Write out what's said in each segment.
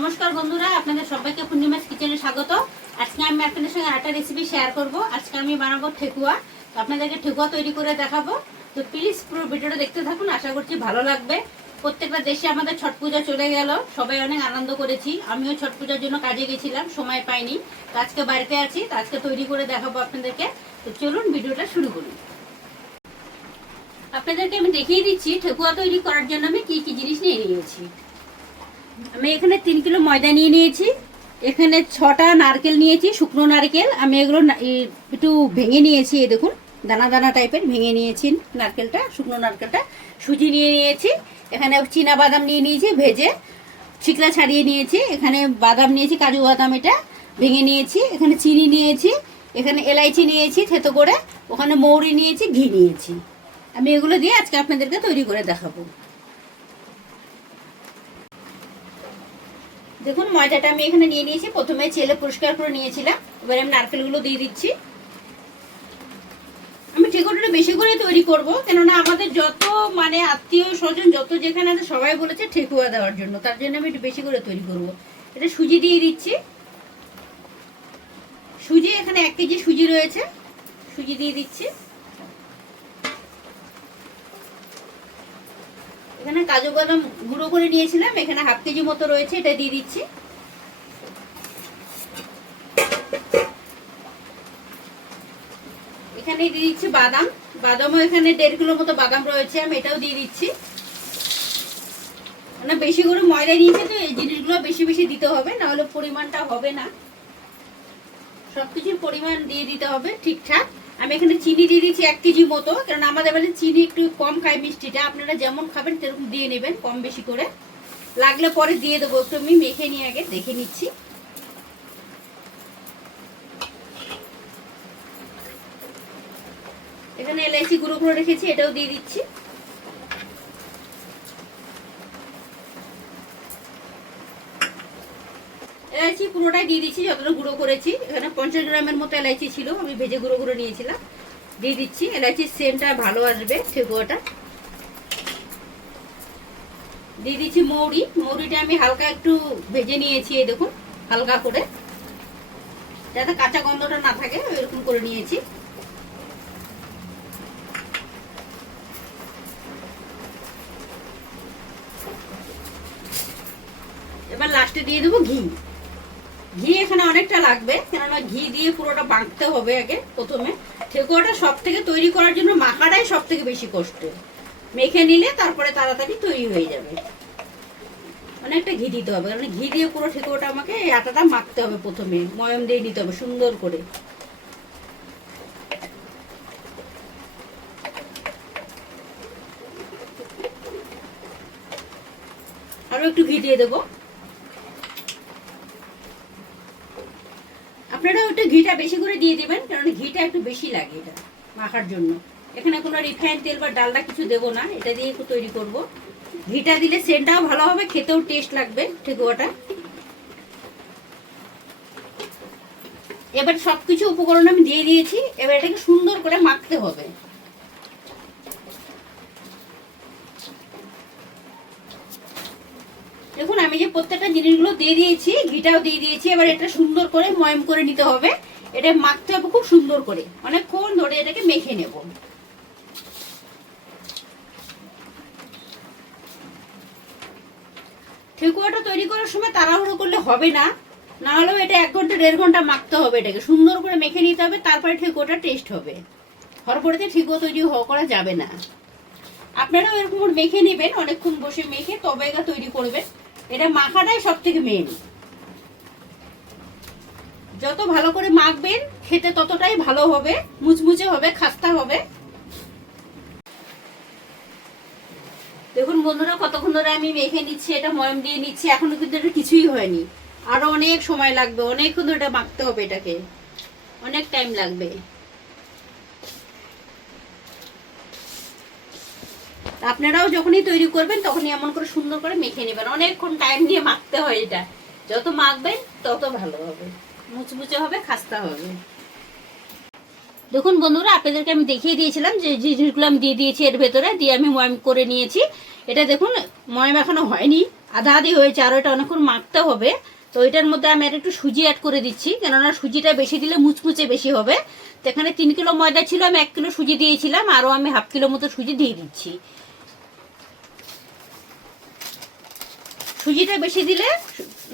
নমস্কার বন্ধুরা, আপনাদের সবাইকে পূর্ণিমাস কিচেনে স্বাগত। আজকে আমি আপনাদের সঙ্গে একটা রেসিপি শেয়ার করব। আজকে আমি বানাবো ঠেকুয়া। তো আপনাদেরকে ঠেকুয়া তৈরি করে দেখাবো। তো প্লিজ পুরো ভিডিওটা দেখতে থাকুন, আশা করছি ভালো লাগবে। প্রত্যেকটা দেশে আমাদের ছট পূজা চলে গেল, সবাই অনেক আনন্দ করেছি। আমিও ছট পূজার জন্য কাজে গেছিলাম, সময় পাইনি। তো আজকে বাড়িতে আছি, তো আজকে তৈরি করে দেখাবো আপনাদেরকে। তো চলুন ভিডিওটা শুরু করুন। আপনাদেরকে আমি দেখিয়ে দিচ্ছি ঠেকুয়া তৈরি করার জন্য আমি কি কি জিনিস নিয়ে নিয়েছি। আমি এখানে 3 কিলো ময়দা নিয়ে নিয়েছি, এখানে 6টা নারকেল নিয়েছি, শুকনো নারকেল। আমি এগুলো একটু ভেঙে নিয়েছি, এই দেখুন দানা দানা টাইপের ভেঙে নিয়েছি নারকেলটা, শুকনো নারকেলটা। সুজি নিয়ে নিয়েছি, এখানে চীনা বাদাম নিয়ে নিয়েছি ভেজে, ছিকলা ছাড়িয়ে নিয়েছি। এখানে বাদাম নিয়েছি, কাজু বাদাম এটা ভেঙে নিয়েছি। এখানে চিনি নিয়েছি, এখানে এলাইচি নিয়েছি থেতো করে, ওখানে মৌরি নিয়েছি, ঘি নিয়েছি। আমি এগুলো দিয়ে আজকে আপনাদেরকে তৈরি করে দেখাবো। দেখুন ময়দাটা আমি এখানে নিয়ে নিয়েছি, প্রথমে ছেলে পরিষ্কার করে নিয়েছিলাম। এবার আমি নারকেলগুলো দিয়ে দিচ্ছি। আমি ঠেকুয়াটা বেশি করে তৈরি করব, কেননা আমাদের যত আত্মীয় স্বজন যত যেখানে আছে সবাই বলেছে ঠেকুয়া দেওয়ার জন্য, তার জন্য আমি একটু বেশি করে তৈরি করব। এটা সুজি দিয়ে দিচ্ছি। সুজি এখানে 1 কেজি সুজি রয়েছে, সুজি দিয়ে দিচ্ছি। এখানে কাজু বাদাম গুঁড়ো করে নিয়েছিলাম, এখানে 1/2 কেজি মতো রয়েছে, এটা দিয়ে দিচ্ছি। এখানে দিয়ে দিচ্ছি বাদাম, বাদামও এখানে 1.5 কিলো মতো বাদাম রয়েছে, আমি এটাও দিয়ে দিচ্ছি। মানে বেশি করে ময়দা নিয়েছে, তো এই জিনিসগুলো বেশি বেশি দিতে হবে, না হলে পরিমাণটা হবে না। সবকিছুর পরিমাণ দিয়ে দিতে হবে ঠিকঠাক। আমি এখানে চিনি দিয়ে দিচ্ছি 1 কেজি মতো, কারণ আমাদের বাড়িতে চিনি একটু কম খায় মিষ্টিটা। আপনারা যেমন খাবেন সেরকম দিয়ে নেবেন, কম বেশি করে। লাগলে পরে দিয়ে দেবো, একটু আমি মেখে নিয়ে আগে দেখে নিচ্ছি। এখানে এলাইচি গুঁড়ো করে রেখেছি, এটাও দিয়ে দিচ্ছি। এলাইচি পুরোটাই দিয়ে দিচ্ছি, যতটা গুঁড়ো করেছি। এখানে 50 গ্রামের মতো এলাইচি ছিল, আমি ভেজে গুঁড়ো করে নিয়েছিলাম। দিয়ে দিচ্ছি, এলাইচির সেন্টটা ভালো আসবে ঠেকুয়াটা। দিয়ে দিচ্ছি মৌরি, মৌরিটা আমি হালকা একটু ভেজে নিয়েছি, এই দেখুন হালকা করে, যাতে কাঁচা গন্ধটা না থাকে, এরকম করে নিয়েছি। এবার লাস্টে দিয়ে দেবো ঘি। ঘি এখানে অনেকটা লাগবে, কেননা ঘি দিয়ে পুরোটা বাঁধতে হবে আগে প্রথমে। ঠেকুয়াটা সব থেকে তৈরি করার জন্য মাখাটাই সব থেকে বেশি কষ্ট, মেখে নিলে তারপরে তাড়াতাড়ি তৈরি হয়ে যাবে। অনেকটা ঘি দিতে হবে, কারণ ঘি দিয়ে পুরো ঠেকুয়াটা আমাকে এই আটাটা মাখতে হবে, প্রথমে ময়ম দিয়ে নিতে হবে সুন্দর করে। আরো একটু ঘি দিয়ে দেবো। আপনারা ওটা ঘিটা বেশি করে দিয়ে দিবেন, কারণ ঘিটা একটু বেশি লাগে এটা মাখার জন্য। এখানে কোনো রিফাইন তেল বা ডালডা কিছু দেবো না, এটা দিয়ে একটু তৈরি করব। ঘিটা দিলে সেন্টটাও ভালো হবে, খেতেও টেস্ট লাগবে ঠেকুয়াটা। এবার সবকিছু উপকরণ আমি দিয়ে দিয়েছি, এবার এটাকে সুন্দর করে মাখতে হবে। দেখুন আমি যে প্রত্যেকটা জিনিসগুলো দিয়ে দিয়েছি, ঘিটাও দিয়ে দিয়েছি। এবার এটা সুন্দর করে ময়ম করে নিতে হবে, এটা মাখতে হবে খুব সুন্দর করে, অনেকক্ষণ ধরে এটাকে মেখে নেব। ঠেকুয়াটা তৈরি করার সময় তাড়াহুড়ো করলে হবে না, না হলেও এটা 1 ঘন্টা 1.5 ঘন্টা মাখতে হবে, এটাকে সুন্দর করে মেখে নিতে হবে, তারপরে ঠেকুয়াটা টেস্ট হবে। হড়বড়িতে ঠেকুয়া তৈরি করা যাবে না। আপনারাও এরকম মেখে নেবেন, অনেকক্ষণ বসে মেখে তবে এটা তৈরি করবেন। এটা মাখাটাই সব থেকে মেন। যত ভালো করে মাখবেন খেতে ততটাই ভালো হবে, মুচমুচে হবে, খাস্তা হবে। দেখুন বন্ধুরা কতক্ষণ ধরে আমি মেখে নিচ্ছি, এটা ময়ম দিয়ে নিচ্ছি, এখনো কিন্তু এটা কিছুই হয়নি। আরো অনেক সময় লাগবে, অনেকক্ষণ ধরে এটা মাখতে হবে, এটাকে অনেক টাইম লাগবে। আপনারাও যখনই তৈরি করবেন তখনই এমন করে সুন্দর করে মেখে নেবেন, অনেকক্ষণ টাইম নিয়ে মাখতে হয় এটা। যত মাখবেন তত ভালো হবে, মুচমুচে হবে, খাস্তা হবে। দেখুন বন্ধুরা আপনাদেরকে আমি দেখিয়ে দিয়েছিলাম যে জিনিসগুলো আমি দিয়ে দিয়েছি এর ভেতরে, দিয়ে আমি ময়ম করে নিয়েছি। এটা দেখুন ময়ম এখনো হয়নি, আধা আধি হয়েছে, আর এটা অনেকক্ষণ মাখতে হবে। তো এটার মধ্যে আমি আর একটু সুজি অ্যাড করে দিচ্ছি, কেননা সুজিটা বেশি দিলে মুচমুচে বেশি হবে। তো এখানে 3 কিলো ময়দা ছিল, আমি 1 কিলো সুজি দিয়েছিলাম, আরও আমি হাফ কিলো মতো সুজি দিয়ে দিচ্ছি। সুজিটা বেশি দিলে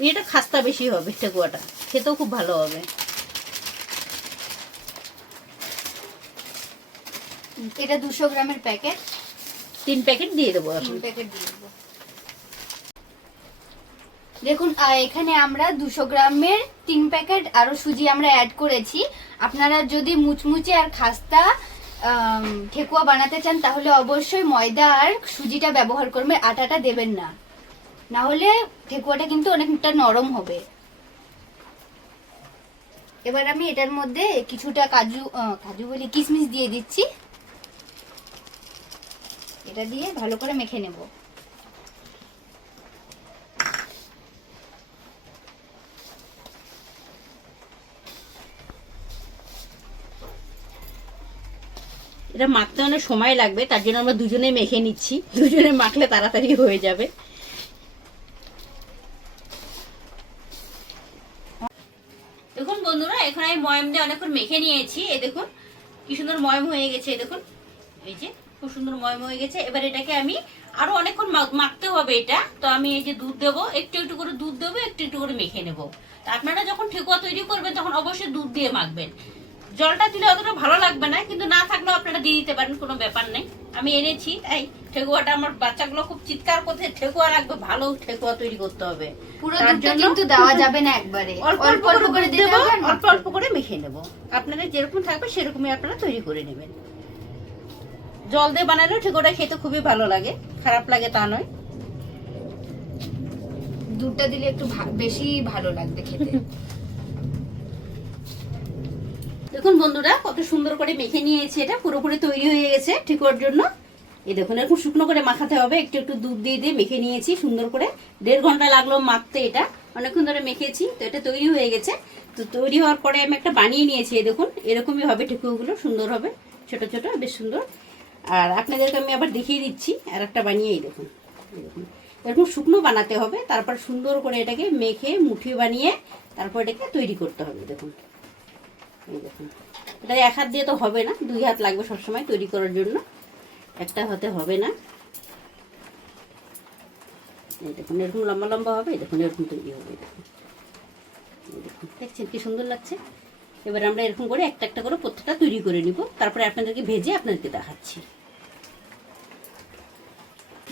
এটা খাস্তা বেশি হবে, ঠেকুয়াটা খেতেও খুব ভালো হবে। এটা 200 গ্রামের প্যাকেট, 3 প্যাকেট দিয়ে দেবো। 3 প্যাকেট দিয়ে দেবো। দেখুন এখানে আমরা 200 গ্রামের 3 প্যাকেট আরো সুজি আমরা অ্যাড করেছি। আপনারা যদি মুচমুচে আর খাস্তা ঠেকুয়া বানাতে চান তাহলে অবশ্যই ময়দা আর সুজিটা ব্যবহার করবেন, আটাটা দেবেন না, না হলে ঠেকুয়াটা কিন্তু অনেকটা নরম হবে। এবার আমি এটার মধ্যে কিছুটা কাজু বলি কিশমিশ দিয়ে দিচ্ছি। এটা দিয়ে ভালো করে মেখে নেব। এটা মাখতে অনেক সময় লাগবে, তার জন্য আমরা দুজনে মেখে নিচ্ছি, দুজনে মাখলে তাড়াতাড়ি হয়ে যাবে। দেখুন বন্ধুরা, এখন আমি ময়ম দিয়ে অনেকক্ষণ মেখে নিয়েছি। এই দেখুন কি সুন্দর ময়ম হয়ে গেছে, এই দেখুন, এই যে খুব সুন্দর ময়ম হয়ে গেছে। এবার এটাকে আমি আরো অনেকক্ষণ মাখতে হবে এটা। তো আমি এই যে দুধ দেবো, একটু একটু করে দুধ দেবো, একটু একটু করে মেখে নেবো। তা আপনারা যখন ঠেকুয়া তৈরি করবেন তখন অবশ্যই দুধ দিয়ে মাখবেন। জলটা দিলে অতটা ভালো লাগবে না, কিন্তু না থাকলেও আপনারা দিয়ে দিতে পারেন, কোনো ব্যাপার নেই। আমি এনেছি তাই ঠেকুয়াটা, আমার বাচ্চাগুলো খুব চিৎকার করতে, ঠেকুয়া লাগবে, ভালো ঠেকুয়া তৈরি করতে হবে। পুরো দুধটা কিন্তু দেওয়া যাবে না একবারে, অল্প অল্প করে দিতে হবে, অল্প অল্প করে মেখে নেব। আপনাদের যেরকম থাকবে সেরকমই আপনারা তৈরি করে নেবেন। জল দিয়ে বানালেও ঠেকুয়াটা খেতে খুবই ভালো লাগে, খারাপ লাগে তা নয়। দুধটা দিলে একটু বেশি ভালো লাগবে খেতে। দেখুন বন্ধুরা, কত সুন্দর করে মেখে নিয়েছি, এটা পুরোপুরি তৈরি হয়ে গেছে ঠেকুয়ার জন্য। এই দেখুন এরকম শুকনো করে মাখাতে হবে, একটু একটু দুধ দিয়ে দিয়ে মেখে নিয়েছি সুন্দর করে। 1.5 ঘন্টা লাগলো মাখতে, এটা অনেকক্ষণ ধরে মেখেছি। তো এটা তৈরি হয়ে গেছে। তো তৈরি হওয়ার পরে আমি একটা বানিয়ে নিয়েছি। এই দেখুন এরকমই হবে ঠেকুয়াগুলো, সুন্দর হবে, ছোট ছোট, বেশ সুন্দর। আর আপনাদেরকে আমি আবার দেখিয়ে দিচ্ছি আর একটা বানিয়ে। এই দেখুন, এই দেখুন এরকম শুকনো বানাতে হবে, তারপর সুন্দর করে এটাকে মেখে মুঠি বানিয়ে তারপর এটাকে তৈরি করতে হবে। দেখুন, এই দেখুন, এটা 1 হাত দিয়ে তো হবে না, 2 হাত লাগবে সবসময় তৈরি করার জন্য, একটা হাতে হবে না। এই দেখুন এরকম লম্বা লম্বা হবে, দেখুন এরকম তৈরি হবে। দেখুন, দেখছেন কি সুন্দর লাগছে। এবার আমরা এরকম করে একটা একটা করে প্রত্যেকটা তৈরি করে নিব, তারপরে আপনাদেরকে ভেজে আপনাদেরকে দেখাচ্ছি।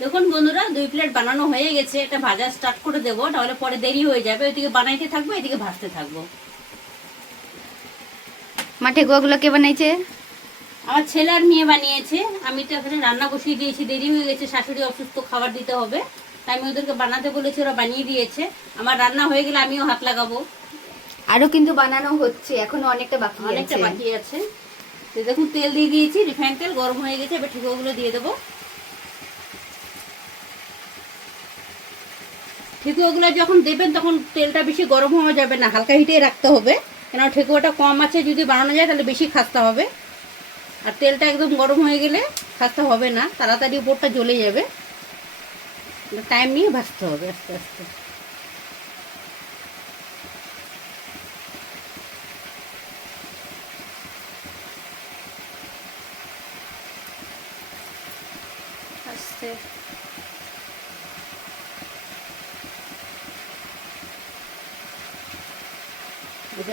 দেখুন বন্ধুরা, 2 প্লেট বানানো হয়ে গেছে। এটা ভাজা স্টার্ট করে দেবো, তাহলে পরে দেরি হয়ে যাবে। ওইদিকে বানাইতে থাকবো, এদিকে ভাজতে থাকবো। মা ঠেকুয়াগুলো কে বানাইছে? আমার ছেলে আর মেয়ে বানিয়েছে। আমি তো এখানে রান্না বসিয়ে দিয়েছি, দেরি হয়ে গেছে, শাশুড়ি অসুস্থ, খাবার দিতে হবে, তাই আমি ওদেরকে বানাতে বলেছি, ওরা বানিয়ে দিয়েছে। আমার রান্না হয়ে গেলে আমিও হাত লাগাবো। আরো কিন্তু বানানো হচ্ছে, এখনো অনেকটা বাকি আছে। অনেকটা বাকি আছে। তো দেখুন তেল দিয়ে দিয়েছি, রিফাইন তেল গরম হয়ে গেছে। এবার ঠেকুয়াগুলো দিয়ে দেবো। ঠেকুয়াগুলো যখন দেবেন তখন তেলটা বেশি গরম হওয়া যাবে না, হালকা হিটে রাখতে হবে, কেন ঠেকুয়াটা কম আছে, যদি বানানো যায় তাহলে বেশি খাস্তা হবে। আর তেলটা একদম গরম হয়ে গেলে খাস্তা হবে না, তাড়াতাড়ি উপরটা জ্বলে যাবে। টাইম নিয়ে ভাজতে হবে আস্তে আস্তে। আস্তে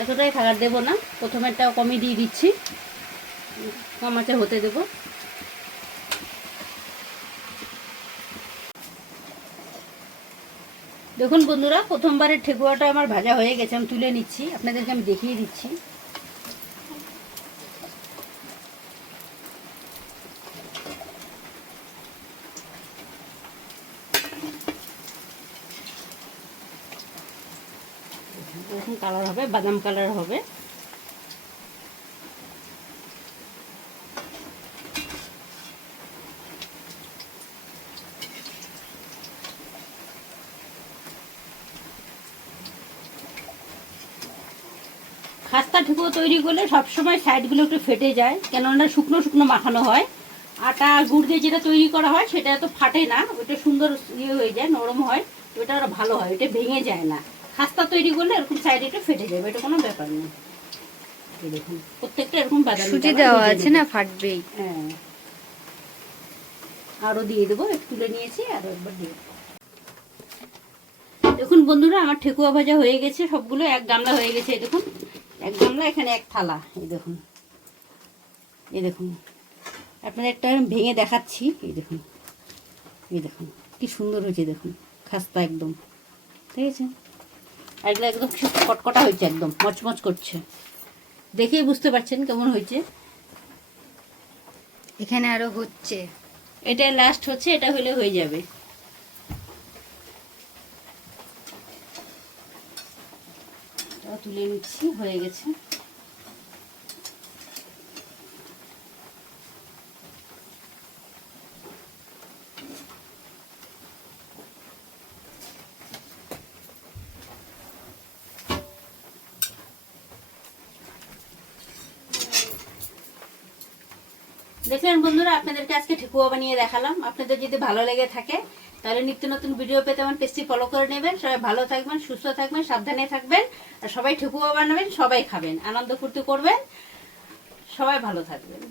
এতটাই থাকার দেবো না, প্রথমেরটাও কমই দিয়ে দিচ্ছি, কম আছে হতে দেবো। দেখুন বন্ধুরা, প্রথমবারের ঠেকুয়াটা আমার ভাজা হয়ে গেছে, আমি তুলে নিচ্ছি, আপনাদেরকে আমি দেখিয়ে দিচ্ছি। এরকম কালার হবে, বাদাম কালার হবে। খাস্তা ঠেকুয়া তৈরি করলে সবসময় সাইডগুলো একটু ফেটে যায়, কেননা শুকনো শুকনো মাখানো হয়। আটা গুড় দিয়ে যেটা তৈরি করা হয় সেটা তো ফাটে না, ওইটা সুন্দর ইয়ে হয়ে যায়, নরম হয়। ওটা আরো ভালো হয়, এটা ভেঙে যায় না। খাস্তা তৈরি করলে এরকম সাইডে একটু ফেটে যাবে, এটা কোনো ব্যাপার না। এই দেখুন প্রত্যেকটা এরকম বাদামি সুজি কালার দেওয়া ভেজে আছে নেব। না, ফাটবেই। হ্যাঁ, আরো দিয়ে দেবো, একটু তুলে নিয়েছি, আরো একবার দিয়ে দেবো। দেখুন বন্ধুরা, আমার ঠেকুয়া ভাজা হয়ে গেছে, সবগুলো এক গামলা হয়ে গেছে। এই দেখুন এক গামলা, এখানে এক থালা। এই দেখুন, এই দেখুন আপনাদের একটা ভেঙে দেখাচ্ছি। এই দেখুন, এই দেখুন কি সুন্দর হয়েছে, দেখুন খাস্তা একদম, ঠিক আছে। আর এগুলো একদম কটকটা হয়েছে, একদম মচমচ করছে, দেখেই বুঝতে পারছেন কেমন হয়েছে। এখানে আরো হচ্ছে। এটা লাস্ট হচ্ছে, এটা হলে হয়ে যাবে। তুলে নিচ্ছি, হয়ে গেছে। দেখলেন বন্ধুরা, আপনাদেরকে আজকে ঠেকুয়া বানিয়ে দেখালাম। আপনাদের যদি ভালো লেগে থাকে তাহলে নিত্য নতুন ভিডিও পেতে আমার পেজটি ফলো করে নেবেন। সবাই ভালো থাকবেন, সুস্থ থাকবেন, সাবধানে থাকবেন। আর সবাই ঠেকুয়া বানাবেন, সবাই খাবেন, আনন্দ ফুর্তি করবেন, সবাই ভালো থাকবেন।